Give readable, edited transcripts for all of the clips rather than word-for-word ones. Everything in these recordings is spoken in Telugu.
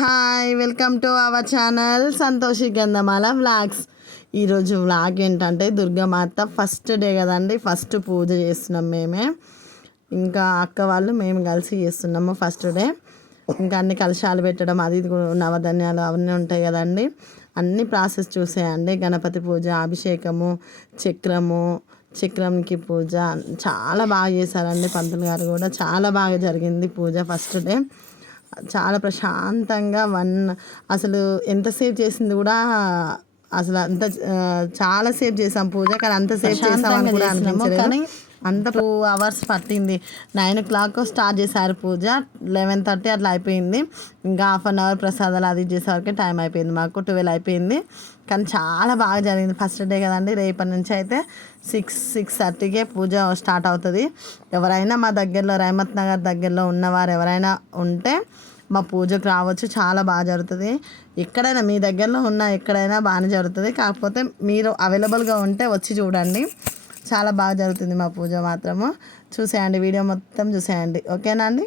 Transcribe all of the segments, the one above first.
Hi, welcome to our channel Santoshi Gandhamala vlogs. ఈరోజు వ్లాగ్ ఏంటంటే దుర్గామాత ఫస్ట్ డే కదండి. ఫస్ట్ పూజ చేస్తున్నాం మేమే, ఇంకా అక్క వాళ్ళు మేము కలిసి చేస్తున్నాము ఫస్ట్ డే. ఇంకా అన్ని కలశాలు పెట్టడం అది నవధాన్యాలు అవన్నీ ఉంటాయి కదండి. అన్ని ప్రాసెస్ చూసేయండి. గణపతి పూజ, అభిషేకము, చక్రంకి పూజ చాలా బాగా చేశారండి. పంతులు గారు కూడా చాలా బాగా జరిగింది పూజ ఫస్ట్ డే. చాలా ప్రశాంతంగా అసలు ఎంతసేపు చేసింది కూడా అసలు అంత చాలాసేపు చేసాం పూజ, కానీ అంతసేపు చేసామని కూడా అనిపించలేదు. అంత 2 hours పట్టింది. 9 o'clock స్టార్ట్ చేశారు పూజ, 11:30 అట్లా అయిపోయింది. ఇంకా 1/2 hour ప్రసాదాలు అది చేసేవరకు టైం అయిపోయింది, మాకు 12 అయిపోయింది. కానీ చాలా బాగా జరిగింది. ఫస్ట్ డే కదండి. రేపటి నుంచి అయితే 6:30కే పూజ స్టార్ట్ అవుతుంది. ఎవరైనా మా దగ్గరలో రహమత్ నగర్ దగ్గరలో ఉన్నవారు ఎవరైనా ఉంటే మా పూజకు రావచ్చు. చాలా బాగా జరుగుతుంది. ఎక్కడైనా మీ దగ్గరలో ఉన్న ఎక్కడైనా బాగానే జరుగుతుంది. కాకపోతే మీరు అవైలబుల్గా ఉంటే వచ్చి చూడండి. చాలా బాగా జరుగుతుంది మా పూజ మాత్రము. చూసేయండి, వీడియో మొత్తం చూసేయండి. ఓకేనా అండి?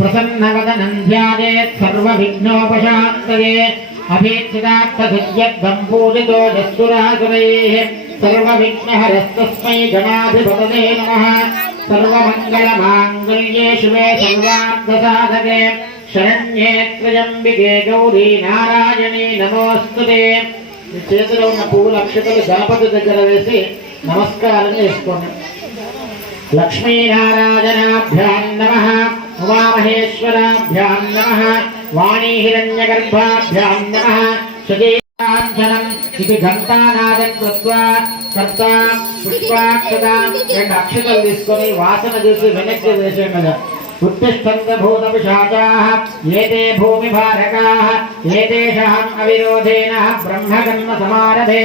ప్రసన్నవదనం ధ్యాయేత్ సర్వవిఘ్నోపశాంతయే అభీప్సితార్థసిద్ధ్యర్థం పూజితో యస్సురాసురైః సర్వవిఘ్నహరస్తస్మై గణాధిపతయే నమః. సర్వమంగళమాంగళ్యే శివే సర్వార్థసాధకే శరణ్యే త్ర్యంబికే గౌరీ నారాయణీ నమోస్తుతే. చేతిలో ఉన్న పువ్వుల అక్షతలు గణపతి దగ్గర వేసి నమస్కారం చేసుకోండి. లక్ష్మీనారాయణాభ్యాం నమః, ఉమామహేశ్వరాభ్యాం నమః, వాణీ హిరణ్యగర్భాభ్యాం నమః. శతీరాంజనం ఇది ఘంటానాదం కృత్వా కర్తా పుష్పాక్షతాం 2 అక్షతలు తీసుకొని వాసన చూసి వెనక్కి వేసే కదా. ఉత్తిష్టంత భూతపిశాచాః ఏతే భూమిభారకాః ఏతేషాం అవిరోధేన బ్రహ్మకర్మ సమారభే.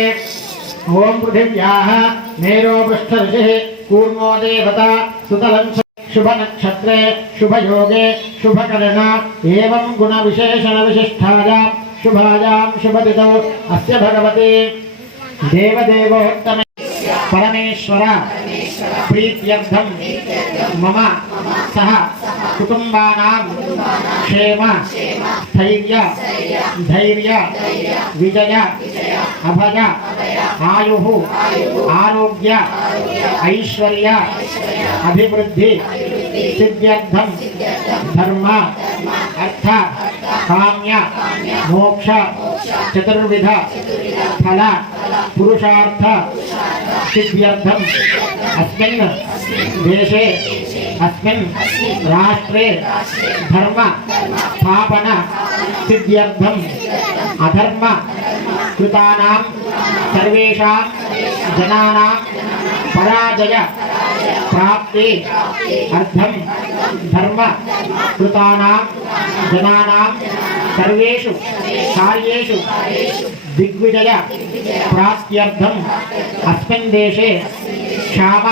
ఓం పృథివ్యాః మేరో పృష్ఠఋషిః కూర్మో దేవతా సుతలం శుభ నక్షత్రే శుభయోగే శుభకరణ ఏవం గుణ విశేషణ విశిష్టాయాం శుభాయాం శుభతిథౌ అస్య భగవతి దేవదేవోత్తమ పరమేశ్వర ప్రీత్యర్థం మమ సహ కుటుంబానాం క్షేమ స్థైర్య ధైర్య విజయ అభయ ఆయుః ఆరోగ్య ఐశ్వర్య అభివృద్ధి సిద్ధ్యర్థం ధర్మ అర్థ కామ్య మోక్ష చతుర్విధ ఫల పురుషార్థ సిద్ధ్యర్థం అస్మిన్ దేశే అస్మిన్ రాష్ట్రే ధర్మ స్థాపన సిద్ధ్యర్థం అధర్మ కృతానాం సర్వేషాం జనానాం పరాజయ ప్రాప్తి అర్థం ధర్మ కృతానాం జనానాం సర్వేషు కార్యేషు దిగ్విజయ ప్రాప్త్యర్థం అస్మిన్ దేశే క్షామ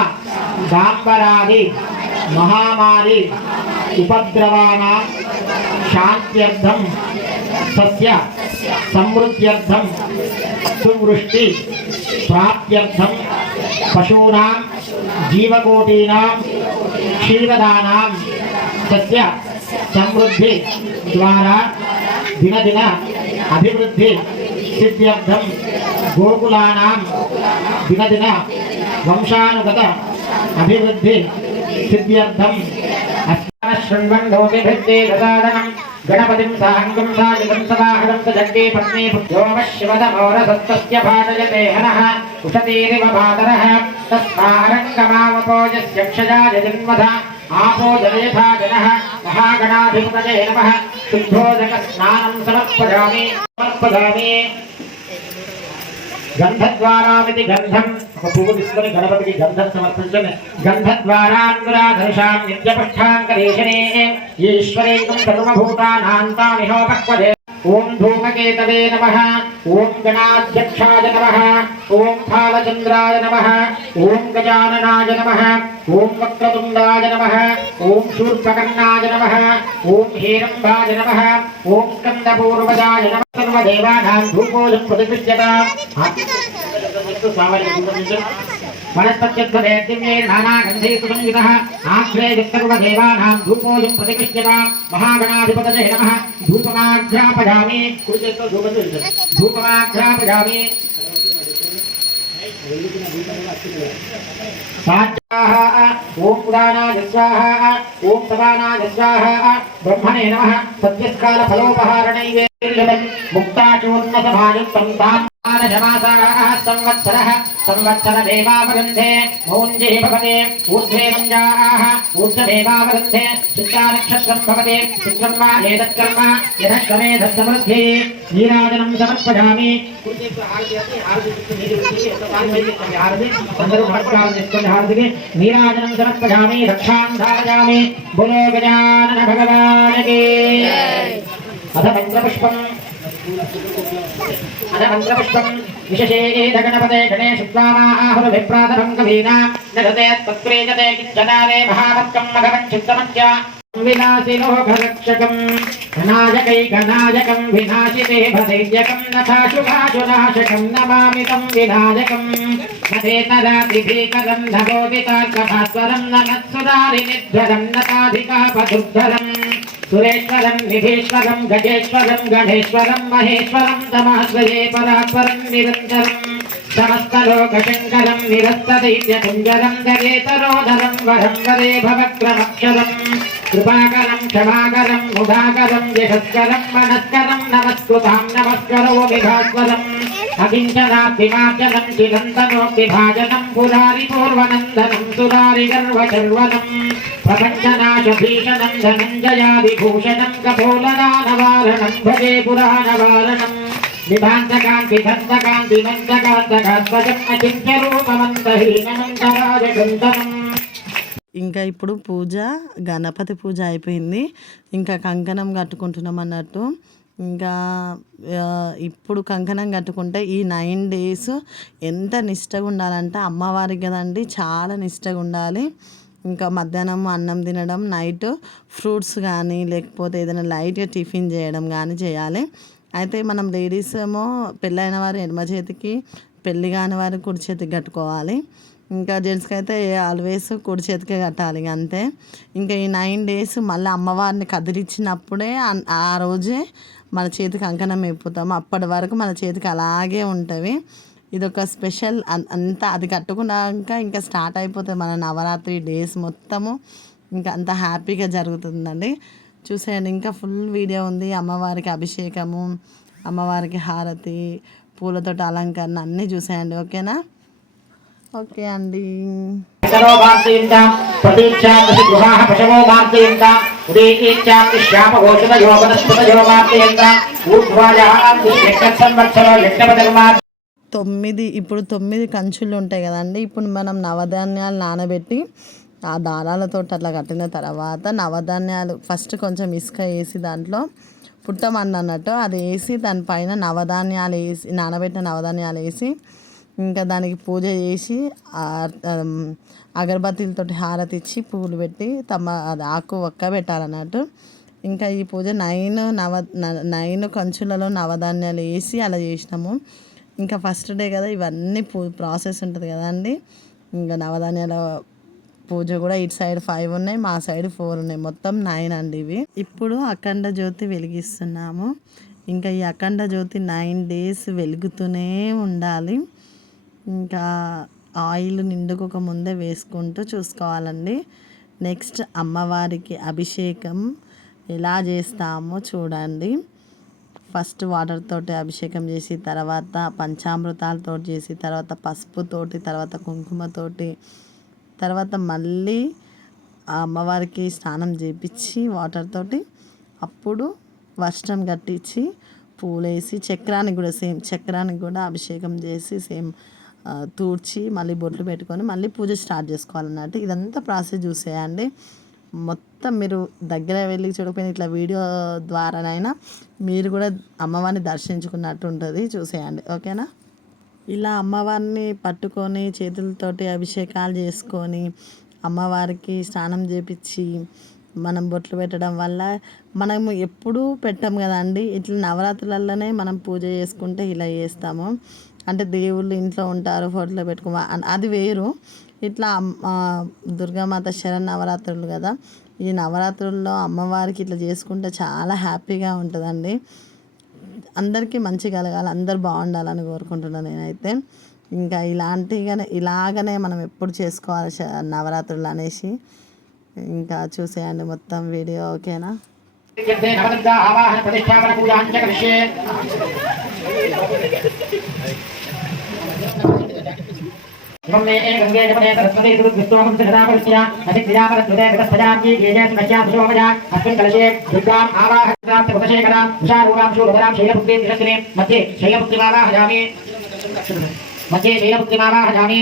దాంబరాది మహామారి ఉపద్రవానాం శాంత్యర్థం సస్య సమృద్ధ్యర్థం సువృష్టి ప్రాప్త్యర్థం పశూనాం జీవకోటీనాం క్షీరదానాం సస్య సమృద్ధి ద్వారా దినదిన అభివృద్ధి సిద్ధ్యర్థం గోకులానాం దినదిన వంశానుగత అభివృద్ధి సిద్ధ్యర్థం గణపతిం సాంగం సాయుధం సదాహరం సజండే పత్ని పుత్రోమ శివదమోరసత్తస్య భారయతే హనః ఉషతీరివ భాతరః తస్మారంగమావపోజస్య క్షజాయ జన్మధ ఆపో జనయథా జనః మహాగణాధిపతయే నమః. శుద్ధోదక స్నానం సమర్పయామి. గంధద్వారామితి గంధం, ఒక పువ్వు తీసుకొని గణపతికి గంధం సమర్పించండి. గంధద్వారాంగురాధనుషాం నిత్యపష్టాంకరేషణే ఈశ్వరేకం సర్వభూతానాంతామిహోపక్వదే. ఓం ధూమకేతవే నమః, ఓం గణాధ్యక్షాయ నమః, ఓం భాలచంద్రాయ నమః, ఓం గజాననాయ నమః, ఓం వక్రతుండాయ నమః, ఓం శూర్పకర్ణాయ నమః, ఓం హేరంబాయ నమః, ఓం స్కందపూర్వజాయ నమః. సర్వదేవానాం ధూపోయం ప్రతిగృహ్యతాం. वनस्पत्यध्वदेव्ये नानागन्धे सुगन्धितः आग्रे सर्वदेवानां धूपोऽयं प्रतिकृष्यता महागणाधिपतये नमः धूपमाघ्रापयामि धूपमाघ्रापयामि ओम पुराणाय स्वाहा ओम सदानाय स्वाहा ब्रह्मणे नमः सत्यस्काल फलोपहारणैवेल्यं मुक्ताचूर्णसभायुक्तं तामानशमासाः संवत्सरः संवत्सरदेवावगन्धे मौञ्जे भवते ऊर्ध्वे मञ्जाः ऊर्ध्वदेवावगन्धे चित्तानक्षत्रं भवते चित्रं वा एतत्कर्म यतः श्रमेधस्समृद्धि नीराजनं समर्पयामि नीराजनं समर्पयामि रक्षां धारयामि बोलो गजानन भगवान की अथ मंत्रपुष्पम् विशेषे गणपते गणेशुत्वामाहुर्विप्रातभं कवीना नदते तत्प्रेजते किञ्चनारे महाभक्तं मघवं चित्तमध्य विनाशिलोकरक्षकं विनायकैकनायकं विनाशिते भदैर्यकं नथाशुभाशुनाशकं नमामि तं विनायकं नथेतरातिभीकरं नवोदितार्कभास्वरं नमत्सुरारिनिध्वरं नताधिकापदुद्धरं सुरेश्वरं निधीश्वरं गजेश्वरं गणेश्वरं महेश्वरं तमाश्रये परात्परं निरन्तरं समस्तलोकशङ्करं निरस्तदैत्यकुञ्जरं दरेतरोदरं वरं वरे भवक्रमक्षरं कृपाकरं क्षमाकरं मुदाकरं यशस्करं मनस्करं नमस्कृतां नमस्करोमि भास्वरम् अकिञ्चनाद्विमार्जनं चिरन्तनोक्तिभाजनं पुरारिपूर्वनन्दनं सुरारिगर्वचर्वनं प्रपञ्चनाशभीषणं धनञ्जयादिभूषणं कपोलदानवारणं भजे पुराणवारणं विभान्तकान्तिधन्तकान्तिमन्तकान्तकात्मजम् अचिन्त्यरूपमन्तहीनमन्तराजगन्तनम्. ఇంకా ఇప్పుడు పూజ గణపతి పూజ అయిపోయింది. ఇంకా కంకణం కట్టుకుంటున్నాం అన్నట్టు. ఇంకా ఇప్పుడు కంకణం కట్టుకుంటే ఈ 9 days ఎంత నిష్టగా ఉండాలంటే అమ్మవారికి కదండి, చాలా నిష్టగా ఉండాలి. ఇంకా మధ్యాహ్నం అన్నం తినడం, నైట్ ఫ్రూట్స్ కానీ లేకపోతే ఏదైనా లైట్గా టిఫిన్ చేయడం కానీ చేయాలి. అయితే మనం లేడీస్ ఏమో పెళ్ళైన వారు ఎడమ చేతికి, పెళ్ళి కాని వారు కుడి చేతికి కట్టుకోవాలి. ఇంకా జెంట్స్కి అయితే ఆల్వేస్ కుడి చేతికే కట్టాలి అంతే. ఇంకా ఈ 9 days మళ్ళీ అమ్మవారిని కదిలిచ్చినప్పుడే ఆ రోజే మన చేతికి కంకణం అయిపోతాము. అప్పటి వరకు మన చేతికి అలాగే ఉంటుంది. ఇదొక స్పెషల్. అంతా అది కట్టుకున్నాక ఇంకా స్టార్ట్ అయిపోతుంది మన నవరాత్రి డేస్ మొత్తము. ఇంకా అంత హ్యాపీగా జరుగుతుందండి. చూసేయండి, ఇంకా ఫుల్ వీడియో ఉంది. అమ్మవారికి అభిషేకము, అమ్మవారికి హారతి, పూలతోటి అలంకరణ అన్నీ చూసేయండి. ఓకేనా? ఓకే అండి. ఇప్పుడు 9 కంచులు ఉంటాయి కదండి. ఇప్పుడు మనం నవధాన్యాలు నానబెట్టి ఆ దారాలతో అట్లా కట్టిన తర్వాత నవధాన్యాలు ఫస్ట్ కొంచెం ఇసుక వేసి దాంట్లో పుట్టమన్ను అన్నట్టు అది వేసి దానిపైన నవధాన్యాలు వేసి, నానబెట్టిన నవధాన్యాలు వేసి ఇంకా దానికి పూజ చేసి అగరబత్తీలతో హారతి ఇచ్చి పూలు పెట్టి అది ఆకు ఒక్క పెట్టాలన్నట్టు. ఇంకా ఈ పూజ 9 కంచులలో నవధాన్యాలు వేసి అలా చేసినాము. ఇంకా ఫస్ట్ డే కదా, ఇవన్నీ ప్రాసెస్ ఉంటుంది కదండి. ఇంకా నవధాన్యాల పూజ కూడా ఇటు సైడ్ 5 ఉన్నాయి, మా సైడ్ 4 ఉన్నాయి, మొత్తం 9 అండి ఇవి. ఇప్పుడు అఖండ జ్యోతి వెలిగిస్తున్నాము. ఇంకా ఈ అఖండ జ్యోతి 9 days వెలుగుతూనే ఉండాలి. ఇంకా ఆయిల్ నిండుకోక ముందే వేసుకుంటూ చూసుకోవాలండి. నెక్స్ట్ అమ్మవారికి అభిషేకం ఎలా చేస్తామో చూడండి. ఫస్ట్ వాటర్ తోటి అభిషేకం చేసి, తర్వాత పంచామృతాలతో చేసి, తర్వాత పసుపుతోటి, తర్వాత కుంకుమతోటి, తర్వాత మళ్ళీ ఆ అమ్మవారికి స్నానం చేపించి వాటర్ తోటి, అప్పుడు వస్త్రం కట్టించి పూలేసి, చక్రానికి కూడా సేమ్ చక్రానికి కూడా అభిషేకం చేసి సేమ్ తూడ్చి మళ్ళీ బొట్లు పెట్టుకొని మళ్ళీ పూజ స్టార్ట్ చేసుకోవాలన్నట్టు. ఇదంతా ప్రాసెస్ చూసేయండి. మొత్తం మీరు దగ్గర వెళ్ళి చూడకపోయినా ఇట్లా వీడియో ద్వారానైనా మీరు కూడా అమ్మవారిని దర్శించుకున్నట్టు ఉంటుంది. చూసేయండి. ఓకేనా? ఇలా అమ్మవారిని పట్టుకొని చేతులతోటి అభిషేకాలు చేసుకొని అమ్మవారికి స్నానం చేపించి మనం బొట్లు పెట్టడం వల్ల మనము ఎప్పుడూ పెట్టాం కదండి. ఇట్లా నవరాత్రులలోనే మనం పూజ చేసుకుంటే ఇలా చేస్తాము. అంటే దేవుళ్ళు ఇంట్లో ఉంటారు ఫోటోలో అది వేరు. ఇట్లా దుర్గామాత శరన్నవరాత్రులు కదా, ఈ నవరాత్రుల్లో అమ్మవారికి ఇట్లా చేసుకుంటే చాలా హ్యాపీగా ఉంటుందండి. అందరికీ మంచి కలగాలి, అందరు బాగుండాలని కోరుకుంటున్నాను నేనైతే. ఇంకా ఇలాగనే మనం ఎప్పుడు చేసుకోవాలి నవరాత్రులు అనేసి. ఇంకా చూసేయండి మొత్తం వీడియో, ఓకేనా? गंगे गंगे जपने सरस्वती दुर्गुप्तोहं सदापरित्या अधिक्रियापरत्वते वितस्पजाम्यी येजेन मज्जां सुशोभजा अस्मिन् कलशे दुर्गां आवाहयां त्रिपुरशेखरां उषारूपां शूलधरां शैलपुत्रीं तिरस्कृतीं मध्ये शैलपुत्रीमावाहयामि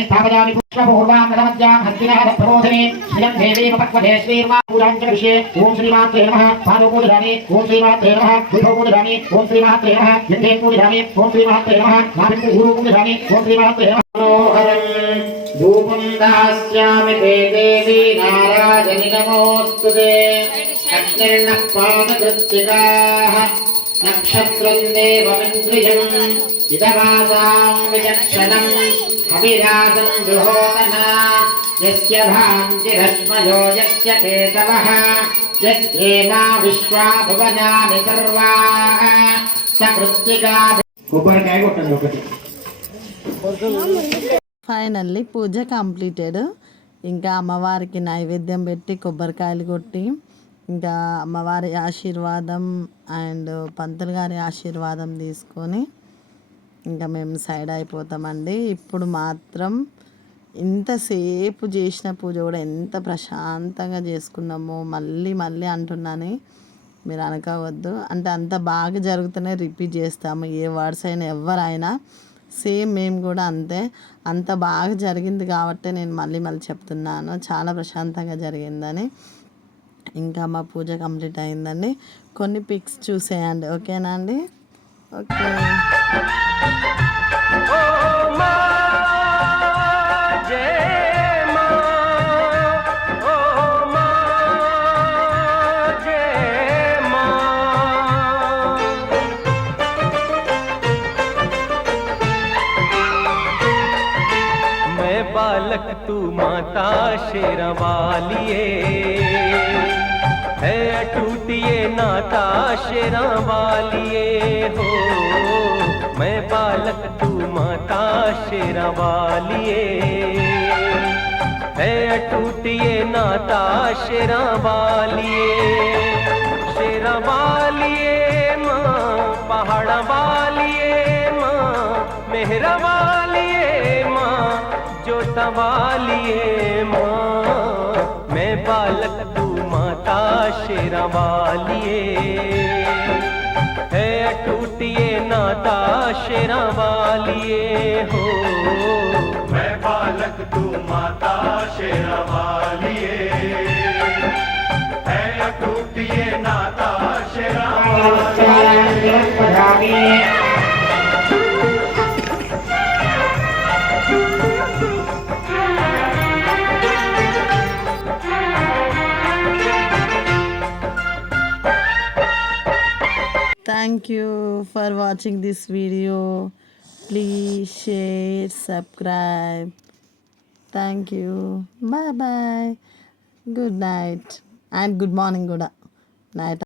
स्थापयामि पुष्पपूर्वां नमज्जां हस्तिनः प्रबोधिनी श्रियं देवीमपक्वधे श्रीर्मा पूजां च करिष्ये ॐ श्रीमात्रे नमः पादपूजयामि ॐ श्रीमात्रे नमः विभवपूजयामि ॐ श्रीमात्रे नमः गन्धे पूजयामि ॐ श्रीमात्रे नमः नाभिपूजयामि ॐ श्रीमात्रे नमः धूपं दास्यामि ते देवी नारायणि नमोऽस्तुते अग्निर्नः पादकृत्तिकाः नक्षत्रं देवमिन्द्रियम् इदमासां विचक्षणम् अभिरासं जुहोतना यस्य भान्तिरश्मयो यस्य केतवः यस्येवा विश्वा भुवनानि सर्वाः स कृत्तिका కొబ్బరికాయ కొట్టండి ఒకటి. ఫైనల్లీ పూజ కంప్లీటెడ్. ఇంకా అమ్మవారికి నైవేద్యం పెట్టి కొబ్బరికాయలు కొట్టి ఇంకా అమ్మవారి ఆశీర్వాదం అండ్ పంతులు గారి ఆశీర్వాదం తీసుకొని ఇంకా మేము సైడ్ అయిపోతామండి. ఇప్పుడు మాత్రం ఇంతసేపు చేసిన పూజ కూడా ఎంత ప్రశాంతంగా చేసుకున్నామో మళ్ళీ మళ్ళీ అంటున్నాను, మీరు అనుకోవద్దు. అంటే అంత బాగా జరుగుతూనే రిపీట్ చేస్తాము, ఏ వర్డ్స్ అయినా ఎవరైనా సేమ్ మేము కూడా అంతే. అంత బాగా జరిగింది కాబట్టి నేను మళ్ళీ మళ్ళీ చెప్తున్నాను, చాలా ప్రశాంతంగా జరిగిందని. ఇంకా మా పూజ కంప్లీట్ అయిందండి. కొన్ని పిక్స్ చూసేయండి, ఓకేనా అండి? ఓకే. बालक तू माता शेरवालिए है टूटिए नाता शेरवालिए हो। मैं बालक तू माता शेरवालिए है टूटिए नाता शेरवालिए। शेरवालिए माँ पहाड़ वालिए माँ मेहरा वालिए माँ जोतवालिए माँ। मैं बालक तू माता शेरवालिए है टूटिए नाता शेरवालिए हो। मैं बालक तू माता शेरवालिए है टूटिए नाता शेरवालिए। Thank you for watching this video. Please share, subscribe. Thank you. Bye bye. Good night and good morning. Good night.